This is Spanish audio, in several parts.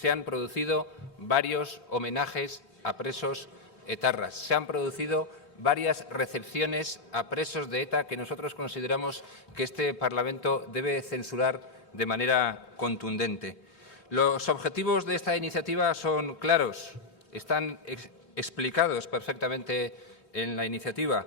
se han producido varios homenajes a presos etarras, se han producido varias recepciones a presos de ETA que nosotros consideramos que este Parlamento debe censurar de manera contundente. Los objetivos de esta iniciativa son claros, están explicados perfectamente en la iniciativa.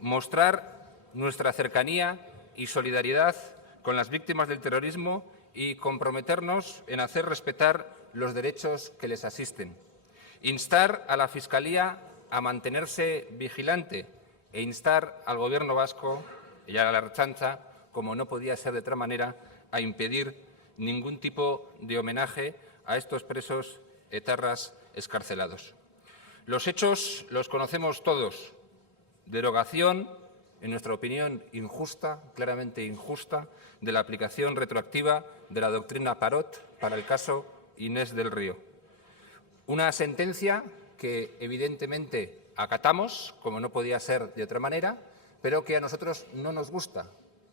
Mostrar nuestra cercanía y solidaridad con las víctimas del terrorismo y comprometernos en hacer respetar los derechos que les asisten. Instar a la Fiscalía a mantenerse vigilante e instar al Gobierno vasco y a la Ertzaintza, como no podía ser de otra manera, a impedir ningún tipo de homenaje a estos presos etarras excarcelados. Los hechos los conocemos todos. Derogación, en nuestra opinión, injusta, claramente injusta, de la aplicación retroactiva de la doctrina Parot para el caso Inés del Río. Una sentencia que, evidentemente, acatamos, como no podía ser de otra manera, pero que a nosotros no nos gusta.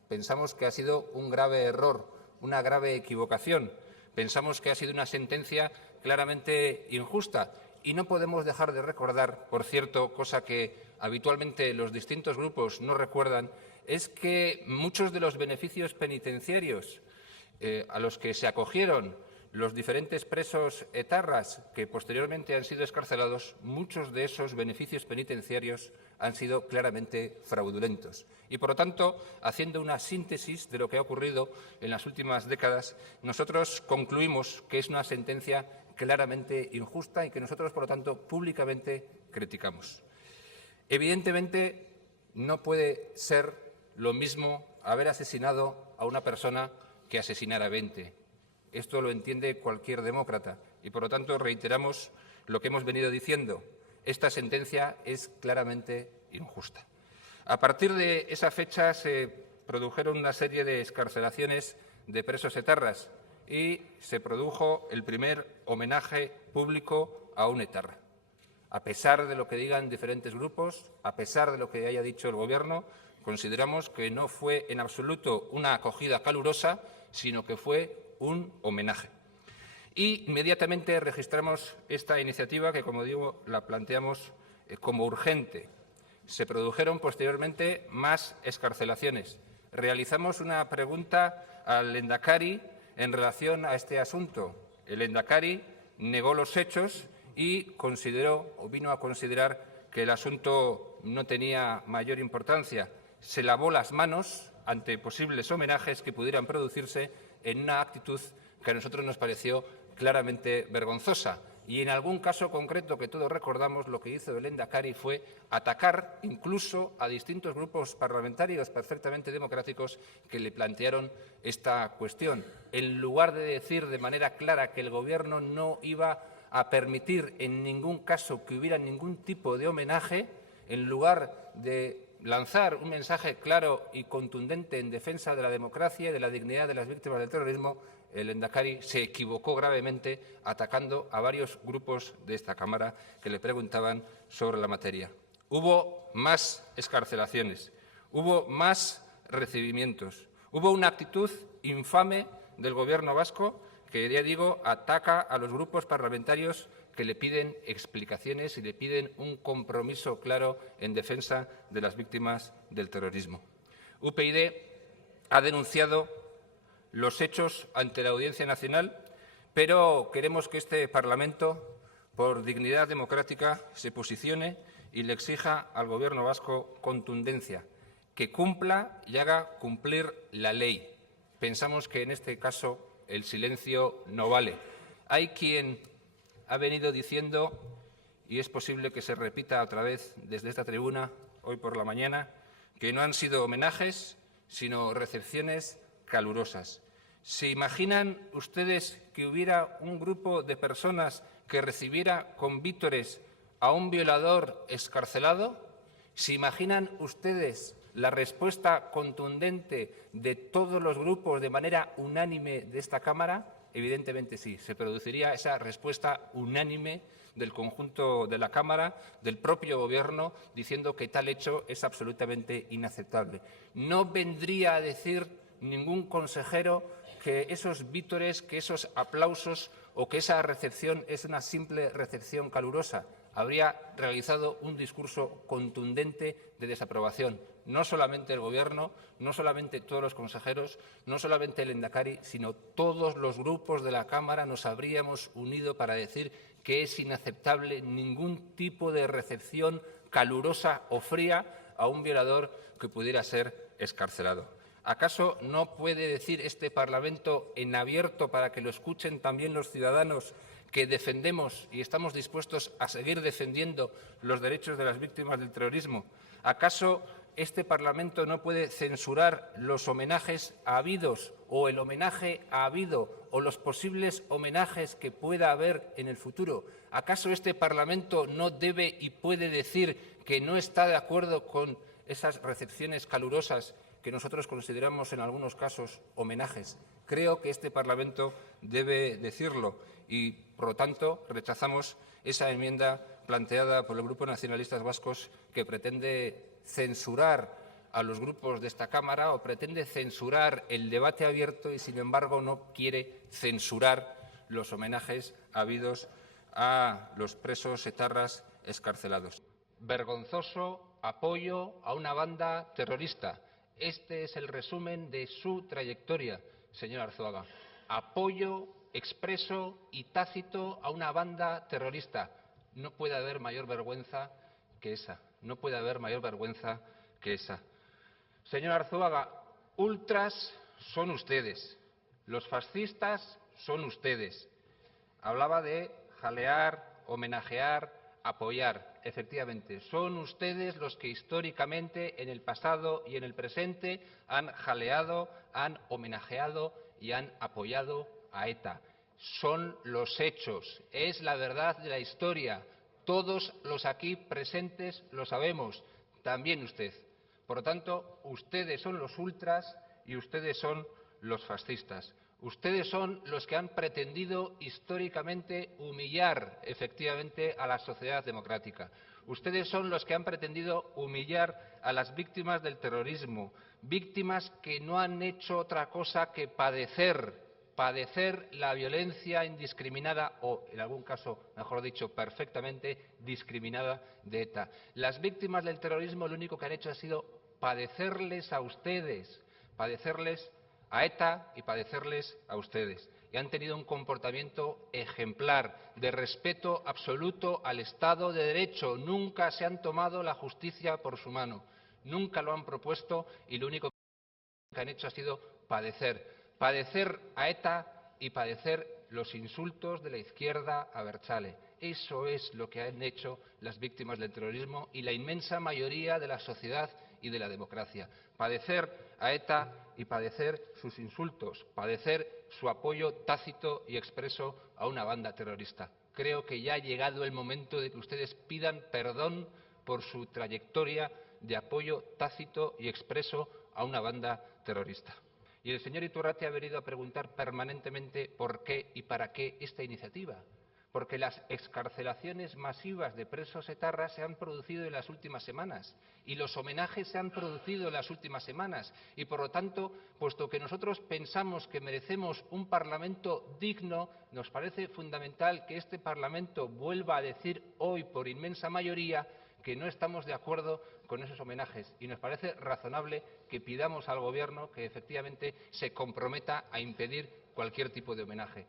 Pensamos que ha sido un grave error, una grave equivocación. Pensamos que ha sido una sentencia claramente injusta. Y no podemos dejar de recordar, por cierto, cosa que habitualmente los distintos grupos no recuerdan, es que muchos de los beneficios penitenciarios a los que se acogieron los diferentes presos etarras que posteriormente han sido excarcelados, muchos de esos beneficios penitenciarios han sido claramente fraudulentos. Y, por lo tanto, haciendo una síntesis de lo que ha ocurrido en las últimas décadas, nosotros concluimos que es una sentencia claramente injusta y que nosotros, por lo tanto, públicamente criticamos. Evidentemente, no puede ser lo mismo haber asesinado a una persona que asesinar a 20. Esto lo entiende cualquier demócrata y, por lo tanto, reiteramos lo que hemos venido diciendo. Esta sentencia es claramente injusta. A partir de esa fecha se produjeron una serie de excarcelaciones de presos etarras y se produjo el primer homenaje público a un etarra. A pesar de lo que digan diferentes grupos, a pesar de lo que haya dicho el Gobierno, consideramos que no fue en absoluto una acogida calurosa, sino que fue un homenaje. Y inmediatamente registramos esta iniciativa que, como digo, la planteamos como urgente. Se produjeron posteriormente más excarcelaciones. Realizamos una pregunta al Lehendakari en relación a este asunto. El Lehendakari negó los hechos y consideró, o vino a considerar, que el asunto no tenía mayor importancia. Se lavó las manos ante posibles homenajes que pudieran producirse en una actitud que a nosotros nos pareció claramente vergonzosa. Y en algún caso concreto que todos recordamos, lo que hizo el Lehendakari fue atacar incluso a distintos grupos parlamentarios perfectamente democráticos que le plantearon esta cuestión. En lugar de decir de manera clara que el Gobierno no iba a permitir en ningún caso que hubiera ningún tipo de homenaje, en lugar de lanzar un mensaje claro y contundente en defensa de la democracia y de la dignidad de las víctimas del terrorismo, el Lehendakari se equivocó gravemente atacando a varios grupos de esta Cámara que le preguntaban sobre la materia. Hubo más excarcelaciones, hubo más recibimientos, hubo una actitud infame del Gobierno vasco que, ya digo, ataca a los grupos parlamentarios que le piden explicaciones y le piden un compromiso claro en defensa de las víctimas del terrorismo. UPyD ha denunciado los hechos ante la Audiencia Nacional, pero queremos que este Parlamento, por dignidad democrática, se posicione y le exija al Gobierno vasco contundencia, que cumpla y haga cumplir la ley. Pensamos que en este caso el silencio no vale. Hay quien ha venido diciendo, y es posible que se repita otra vez desde esta tribuna hoy por la mañana, que no han sido homenajes, sino recepciones calurosas. ¿Se imaginan ustedes que hubiera un grupo de personas que recibiera con vítores a un violador excarcelado? ¿Se imaginan ustedes la respuesta contundente de todos los grupos de manera unánime de esta Cámara? Evidentemente sí, se produciría esa respuesta unánime del conjunto de la Cámara, del propio Gobierno, diciendo que tal hecho es absolutamente inaceptable. No vendría a decir ningún consejero que esos vítores, que esos aplausos o que esa recepción es una simple recepción calurosa. Habría realizado un discurso contundente de desaprobación. No solamente el Gobierno, no solamente todos los consejeros, no solamente el Lehendakari, sino todos los grupos de la Cámara nos habríamos unido para decir que es inaceptable ningún tipo de recepción calurosa o fría a un violador que pudiera ser excarcelado. ¿Acaso no puede decir este Parlamento en abierto, para que lo escuchen también los ciudadanos, que defendemos y estamos dispuestos a seguir defendiendo los derechos de las víctimas del terrorismo? ¿Acaso este Parlamento no puede censurar los homenajes habidos o el homenaje habido o los posibles homenajes que pueda haber en el futuro? ¿Acaso este Parlamento no debe y puede decir que no está de acuerdo con esas recepciones calurosas que nosotros consideramos en algunos casos homenajes? Creo que este Parlamento debe decirlo y, por lo tanto, rechazamos esa enmienda planteada por el Grupo Nacionalistas Vascos, que pretende censurar a los grupos de esta Cámara o pretende censurar el debate abierto y, sin embargo, no quiere censurar los homenajes habidos a los presos etarras excarcelados. Vergonzoso apoyo a una banda terrorista. Este es el resumen de su trayectoria, señor Arzuaga. Apoyo expreso y tácito a una banda terrorista. No puede haber mayor vergüenza que esa. No puede haber mayor vergüenza que esa. Señor Arzuaga, ultras son ustedes. Los fascistas son ustedes. Hablaba de jalear, homenajear, apoyar. Efectivamente, son ustedes los que históricamente, en el pasado y en el presente, han jaleado, han homenajeado y han apoyado a ETA. Son los hechos, es la verdad de la historia. Todos los aquí presentes lo sabemos, también usted. Por lo tanto, ustedes son los ultras y ustedes son los fascistas. Ustedes son los que han pretendido históricamente humillar, efectivamente, a la sociedad democrática. Ustedes son los que han pretendido humillar a las víctimas del terrorismo, víctimas que no han hecho otra cosa que padecer la violencia indiscriminada o, en algún caso, mejor dicho, perfectamente discriminada de ETA. Las víctimas del terrorismo lo único que han hecho ha sido padecerles a ustedes, padecerles a ETA y padecerles a ustedes. Y han tenido un comportamiento ejemplar, de respeto absoluto al Estado de Derecho. Nunca se han tomado la justicia por su mano, nunca lo han propuesto y lo único que han hecho ha sido padecer a ETA y padecer los insultos de la izquierda abertzale. Eso es lo que han hecho las víctimas del terrorismo y la inmensa mayoría de la sociedad y de la democracia. Padecer a ETA y padecer sus insultos, padecer su apoyo tácito y expreso a una banda terrorista. Creo que ya ha llegado el momento de que ustedes pidan perdón por su trayectoria de apoyo tácito y expreso a una banda terrorista. Y el señor Iturrate ha venido a preguntar permanentemente por qué y para qué esta iniciativa. Porque las excarcelaciones masivas de presos etarras se han producido en las últimas semanas y los homenajes se han producido en las últimas semanas y, por lo tanto, puesto que nosotros pensamos que merecemos un Parlamento digno, nos parece fundamental que este Parlamento vuelva a decir hoy por inmensa mayoría que no estamos de acuerdo con esos homenajes y nos parece razonable que pidamos al Gobierno que efectivamente se comprometa a impedir cualquier tipo de homenaje.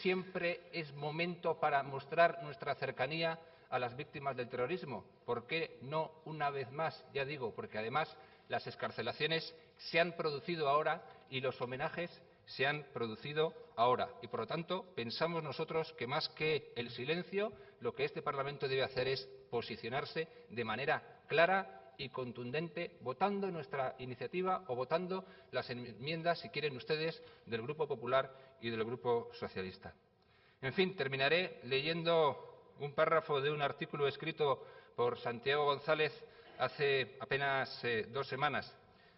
Siempre es momento para mostrar nuestra cercanía a las víctimas del terrorismo. ¿Por qué no una vez más? Ya digo, porque además las excarcelaciones se han producido ahora y los homenajes se han producido ahora. Y por lo tanto, pensamos nosotros que más que el silencio, lo que este Parlamento debe hacer es posicionarse de manera clara y contundente, votando nuestra iniciativa o votando las enmiendas, si quieren ustedes, del Grupo Popular y del Grupo Socialista. En fin, terminaré leyendo un párrafo de un artículo escrito por Santiago González hace apenas 2 semanas.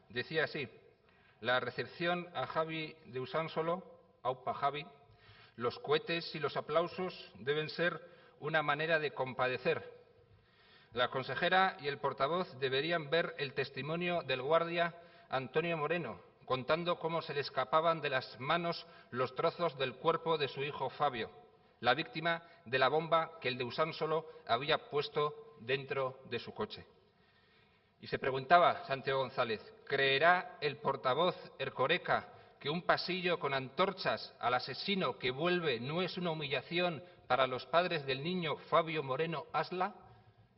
Decía así: la recepción a Javi de Usánsolo, aupa Javi, los cohetes y los aplausos deben ser una manera de compadecer. La consejera y el portavoz deberían ver el testimonio del guardia Antonio Moreno, contando cómo se le escapaban de las manos los trozos del cuerpo de su hijo Fabio, la víctima de la bomba que el de Usánsolo había puesto dentro de su coche. Y se preguntaba Santiago González, ¿creerá el portavoz Erkoreka que un pasillo con antorchas al asesino que vuelve no es una humillación para los padres del niño Fabio Moreno Asla?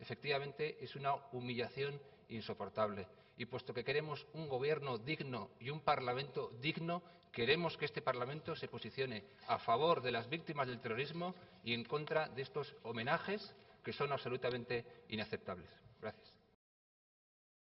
Efectivamente, es una humillación insoportable. Y puesto que queremos un gobierno digno y un parlamento digno, queremos que este parlamento se posicione a favor de las víctimas del terrorismo y en contra de estos homenajes que son absolutamente inaceptables. Gracias.